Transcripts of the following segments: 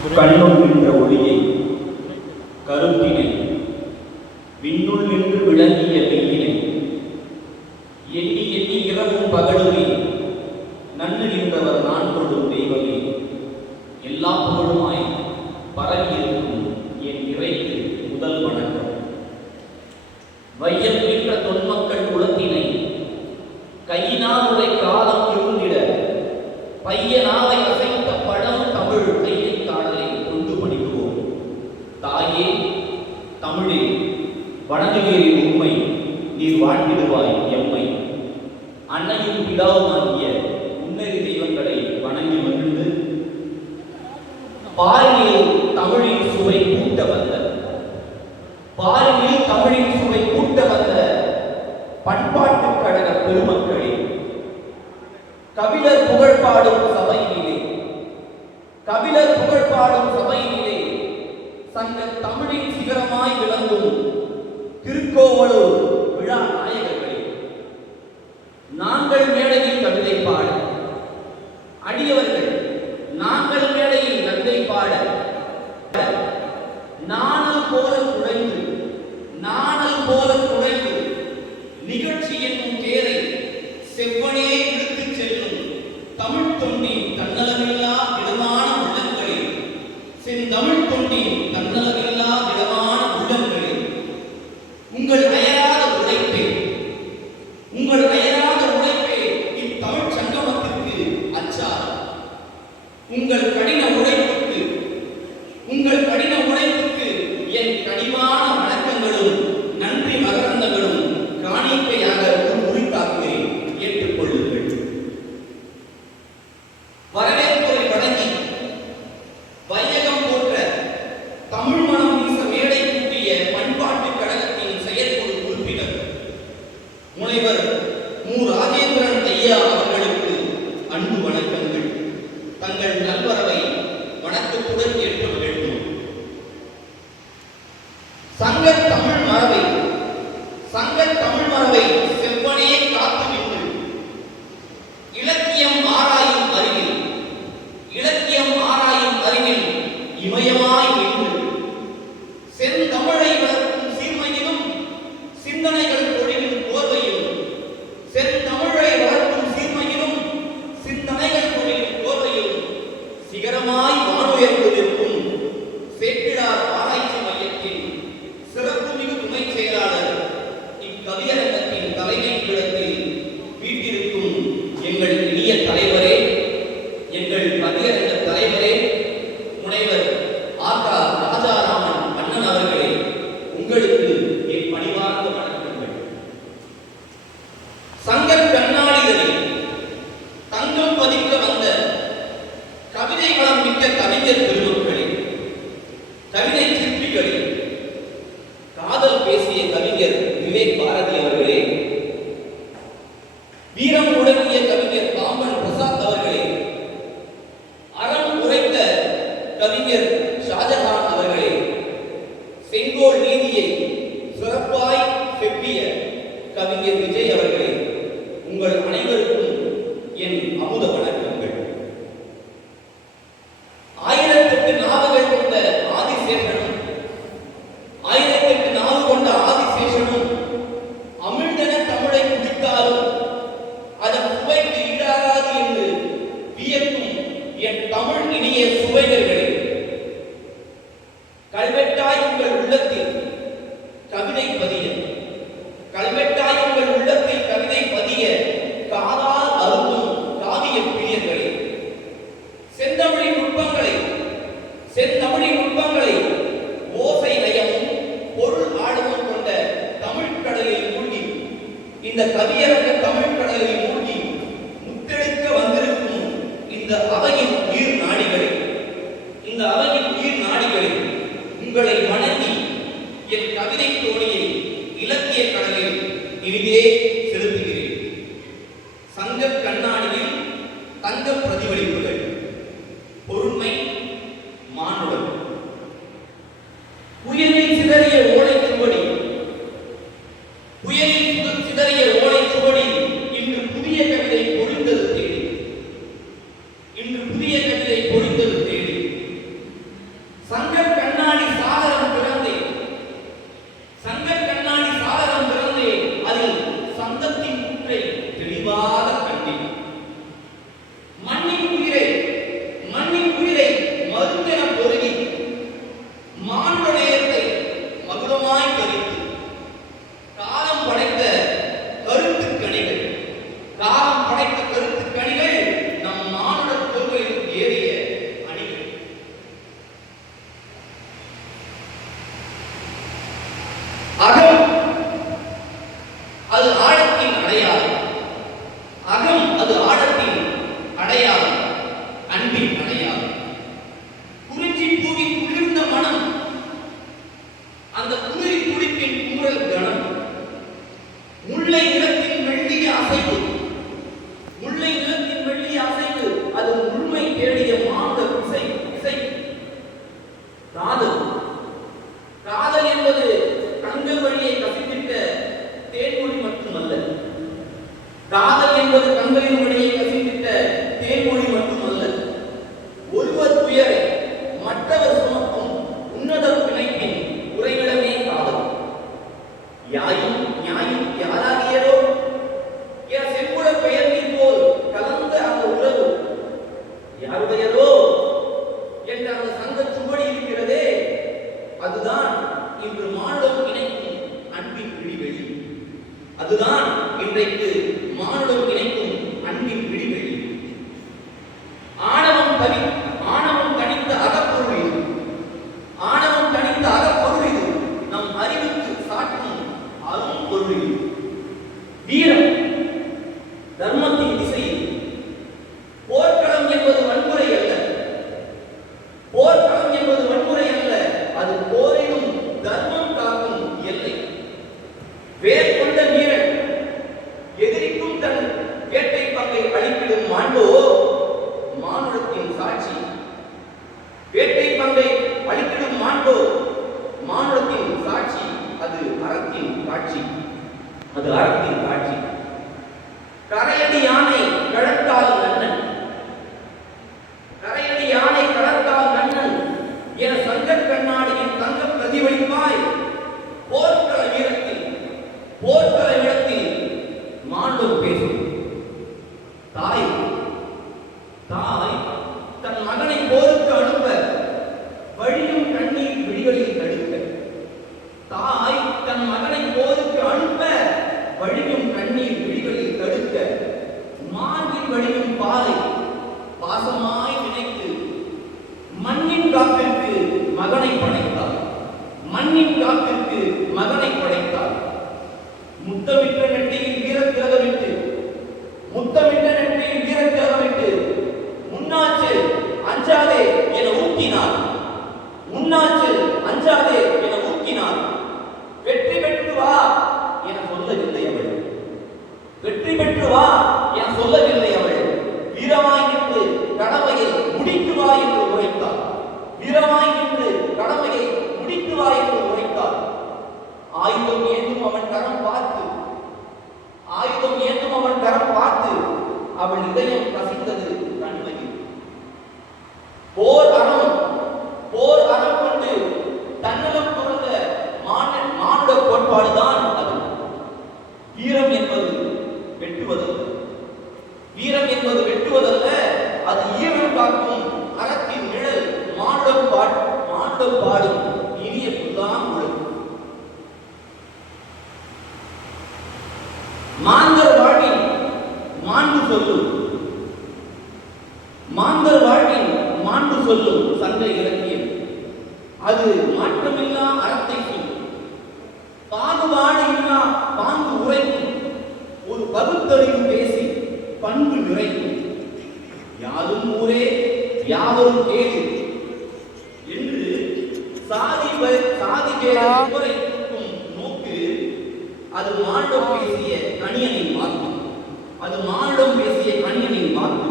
கண்ணுள் நின்ற ஒளியை கருத்தினை விண்ணுள் நின்று விளங்கிய வெயிலை எண்ணி எண்ணி இரவும் பகலுமே நன்னு நின்றவர் நான் தொடும் தெய்வமே எல்லா புகழுமாய் பரவியிருக்கும் என் இறைக்கு முதல் வணக்கம். வையம் நின்ற தொன்மக்கள் குலத்தினை கையினால் உரை காலம் இருந்திட பையனாவை அசைத்த பழம் தமிழ் கையை காடலை கொண்டு பணிக்குவோம். தாயே தமிழே வணங்குகிறேன் உண்மை நீர் வாழ்ந்திடுவாய் எம்மை. அன்னையும் பிதாவுமாகிய முன்னறி தெய்வங்களை வணங்கி மகிழ்ந்து பாரினில் தமிழின் சுவை கூட்ட வந்த பாரினில் தமிழின் சுவை கூட்ட வந்த பண்பாட்டுக் கழக பெருமக்களே, கபிலர் புகழ்பாடும் சபையிலே கபிலர் புகழ்பாடும் சபையிலே சங்க தமிழின் சிகரமாய் விளங்கும் திருக்கோவலூர் விழா நாயகர்களே, நாங்கள் மேடையில் கவிதை பாட அடியவர்கள் நாங்கள் மேடையில் கவிதை பாட நாணல் போல குழைந்து நிகழ்ச்சி என்னும் தேரை செவ்வனே இழுத்துச் செல்லும் தமிழ் தொண்டின் தன்னலமில்லா திடமான உள்ளங்களே, செந்தமிழ் தொண்டின் தன்னலமில்லா திடமான உள்ளங்களே, உங்கள் அயராத உழைப்பே இத்தமிழ் சங்கமத்திற்கு அச்சாரம். உங்கள் கடின உழைப்புக்கு என் கனிவான வணக்கங்களும் நன்றி மகரந்தங்களும் காணிக்கையாக உரித்தாக்குகிறேன், ஏற்றுக்கொள்ளுங்கள். வரவேற்புரை வழங்கி வையகம் போன்ற தமிழ் மனம் வீச மேடை கூட்டிய பண்பாட்டுக் கழகத்தின் செயற்குழு உறுப்பினர் முனைவர் மு. ராஜேந்திரன் ஐயா அவர்களுக்கு அன்பு வணக்கங்கள். தங்கள் நல்வரவை வணக்கத்துடன் ஏற்க வேண்டும். சங்கத் தமிழ் மரபை செவ்வனே காத்துவிட்டு இலக்கியம் ஆராயும் அறிவில் இமயமாய் நின்று செந்தமிழை வளர்க்கும் சீர்மையிலும் சிந்தனைகள் பொழியும் போர்வையிலும் சிகரமாய் வானுயர்ந்து நிற்கும் சேக்கிழார் ஆராய்ச்சி மையத்தின் சிறப்புமிகு துணை செயலாளர் இக்கவியரங்கத்தின் தலைமை பீடத்தில் வீட்டிருக்கும் எங்கள் இனிய தலைவரே, எங்கள் கவியரங்க தலைவரே, முனைவர் ஆகா ராஜாராமன் அண்ணன் அவர்களே, உங்களுக்கு என் பணிவார்ந்த வணக்கங்கள். சங்கக் கண்ணாடிகளில் தங்கம் பதிக்க வந்த கவிதை வளம் மிக்க கவிஞர் பெருமக்களே, கவிதை சிற்பிகளே, காதல் பேசிய கவிஞர் விவேக் பாரதி அவர்களே, வீரம் முழங்கிய கவிஞர் பாம்பன் பிரசாத் அவர்களே, அறம் உரைத்த கவிஞர் ஷாஜஹான் அவர்களே, செங்கோல் நீதியை சிறப்பாய் செப்பிய கவிஞர் விஜய் அவர்களே, உங்கள் அனைவருக்கும் என் அமுத வணக்கங்கள். 1008 நாவுகள் கொண்ட ஆதிசேஷனும் அமிழ்தன தமிழை குடித்தாலும் அதன் சுவைக்கு ஈடாகாது என்று வியக்கும் என் தமிழ் இனிய சுவைகளே, கல்வெட்டாய் உங்கள் உள்ளத்தில் கவிதை பதிய காதால் அருந்தும் காவிய பிரியர்களே, செந்தமிழின் நுட்பங்களை ஓசை நயமும் பொருள் ஆழமும் கொண்ட தமிழ் கடலில் மூழ்கி இந்த கவியரங்க தமிழ் கடலில் மூழ்கி முத்தெடுக்க வந்திருக்கும் இந்த அவையின் உயிர் நாடிகளே, உங்களை வணங்கி என் கவிதை தோணியை இலக்கிய கடலில் இனிதே செலுத்துகிறேன். சங்கக் கண்ணாடியில் தங்க பிரதிபலிப்புகள், பொறுமை, மானுடம், புயலில் சிதறிய ஓலைச்சுவடி இன்று புதிய கவிதை பொழிந்தது தேடி பாசமாய் நினைத்து மண்ணின் காப்பிற்கு மகனை படைத்தார். மண்ணின் காப்பிற்கு மகனை படைத்தார். முத்தமிட்ட நெற்றியில் வீரத்திலகமிட்டு முத்தமிட்ட நெற்றியில் வீரத்திலகமிட்டு முன்னாச்சு அஞ்சாதே என ஊக்கினார். முன்னாச்சு அஞ்சாதே என ஊக்கினார். வெற்றி பெற்று வா என சொல்லவில்லை அவள். வெற்றி பெற்று வா என சொல்லவில்லை அவள். வீரமாய் நின்று கடமையை முடித்து வா என்று உரைத்தார். வீரமாய் நின்று கடமையை முடித்து வா என்று உரைத்தார். ஆயுதம் ஏந்தும் அவன் கரம் பார்த்து ஆயுதம் ஏந்தும் அவன் கரம் பார்த்து அவள் இதயம் கசிந்தது கண்மையில். போர் அறம் கொண்டு தன்னலம் துறந்த மானுட கோட்பாடுதான் அது. வீரம் என்பது வெட்டுவதல்ல. வீரம் என்பது வெட்டுவதல்ல, அது ஈரம் காக்கும் அறத்தின் நிழல். மானுடம் பாடும் இனிய புல்லாங்குழல். மாந்தர் வாழ்வின் மாண்பு சொல்லும் மாந்தர் வாழ்வின் மாண்பு சொல்லும் சங்க இலக்கியம். அது மாற்றமில்லா அறத்தை சொல்லும். பாகுபாடு இல்லா பாங்கு உரைக்கும். ஒரு பகுத்தறிவு பேசி பண்பு நிறைக்கும். யாரும் ஊரே யாவரும் கேளு என்று சாதி பேரைக்கும் நோக்கு அது மானுடம் பேசிய கணியனின் வாக்கு. அது மானுடம் பேசிய கணியனின் வாக்கு.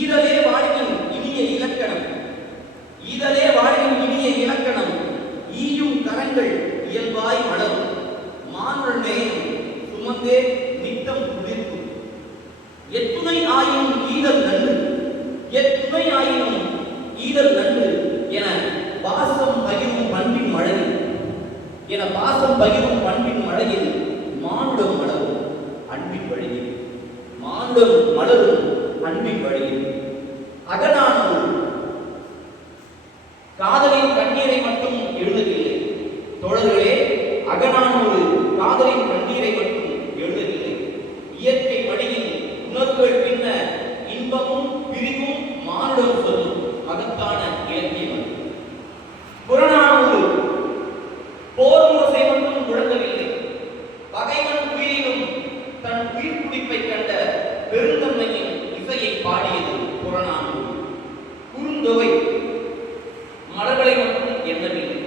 ஈதலே வாழ்வின் இனிய இலக்கணம். ஈதலே வாழ்வின் இனிய இலக்கணம். ஈயும் கரங்கள் இயல்பாய் மலரும். மானுட நேயம் சுமந்தே நித்தம் குளிர்க்கும். எத்துணை ஆயினும் ஈதல் நன்று. எத்துணை ஆயினும் ஈதல் நன்று என பாசம் பகிரும் பண்பின் மழையில் மானுடம் மலரும் அன்பின் வழியில். மானுடம் மலரும் அன்பின் வழியில். அகநானூறு காதலின் கண்ணீரை மட்டும் எழுதவில்லை தோழர்களே. அகநானூறு காதலின் கண்ணீரை மட்டும் எழுதவில்லை. இயற்கை வழியில் உணர்வுகள் பின்ன இன்பமும் பிரிவும் மானுடம் சொல்லும் மகத்தான இலக்கியம். புறநானூறு போர் முரசை மட்டும் முழங்கவில்லை. பகைவன் உயிரிலும் தன் உயிர் குடிப்பை கண்ட பெருந்தன்மையின் இசையை பாடியது புறநானூறு. குறுந்தொகை மலர்களை மட்டும் எண்ணவில்லை.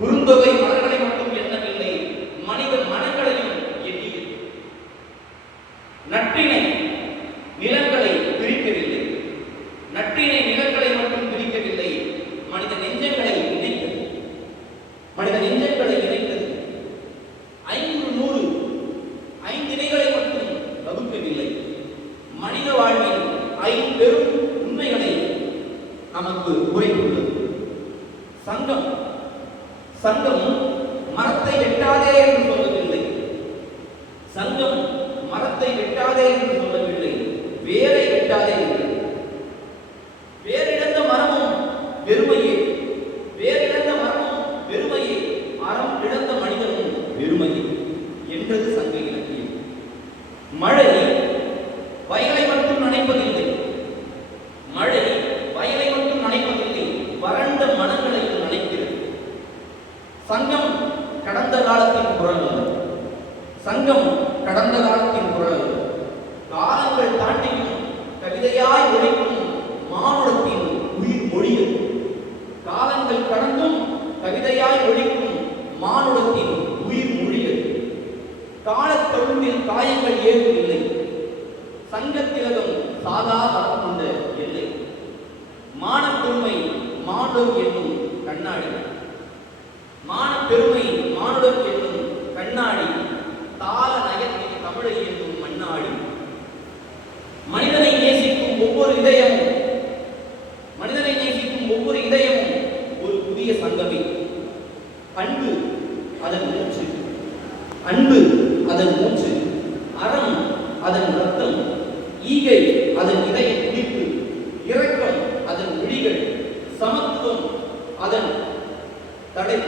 குறுந்தொகை மலர்களை மட்டும் எண்ணவில்லை, மனித மனங்களையும் எண்ணியது. நற்றினை நிலங்களை பிரிக்கவில்லை. நற்றினை நிலங்களை மட்டும் பிரிக்கவில்லை, மனித நெஞ்சங்களை இணைத்தது. மனித நெஞ்சங்களை இணைத்தது. 500 ஐந்திணைகளை மட்டும் வகுக்கவில்லை. மனித வாழ்வின் 5 பெரும் உண்மைகளை நமக்கு உரைத்துள்ளது. சங்கம் மரத்தை வெட்டாதே என்று சொல்லவில்லை. சங்கம் மரத்தை வெட்டாதே என்று சொல்லவில்லை, வேரை வெட்டாதே என்று. வேரிழந்த மரமும் வெறுமையே. வேரிழந்த மரமும் வெறுமையே. அறம் இழந்த மனிதனும் வெறுமையே என்றது சங்க இலக்கியம். மழை வயலை மட்டும் நனைப்பதில்லை. மழை வயலை மட்டும் நனைப்பதில்லை, வறண்ட மனங்களையும் நனைக்கிறது. சங்கம் கடந்த காலத்தின் குரல். சங்கம் கடந்த காலத்தின் குரல். காலங்கள் தாண்டியும் கவிதையாய் ஒழிக்கும் மானுடத்தின் உயிர் மொழிகள். காலங்கள் கடந்தும் கவிதையாய் ஒழிக்கும் மானுடத்தின் உயிர் மொழிகள். காலத்தொழும்பில் காயங்கள் ஏதும் இல்லை. சங்கத்திலகம் சாதா அறம் கொண்ட எல்லை. மானப்பெருமை மானுடம் என்னும் கண்ணாடி. மானப்பெருமை மானுடம் என்னும் கண்ணாடி. தாள நயத்தில் தமிழை என்னும் மண்ணாடி. மனிதனை நேசிக்கும் ஒவ்வொரு இதயமும் ஒரு புதிய சங்கமே. அன்பு அதன் மூச்சு. அன்பு அதன் மூச்சு. அறம் அதன் ரத்தம். ஈகை அதன் இதய துடிப்பு. இரக்கம் அதன் விழிகள். சமத்துவம் அதன் தடை.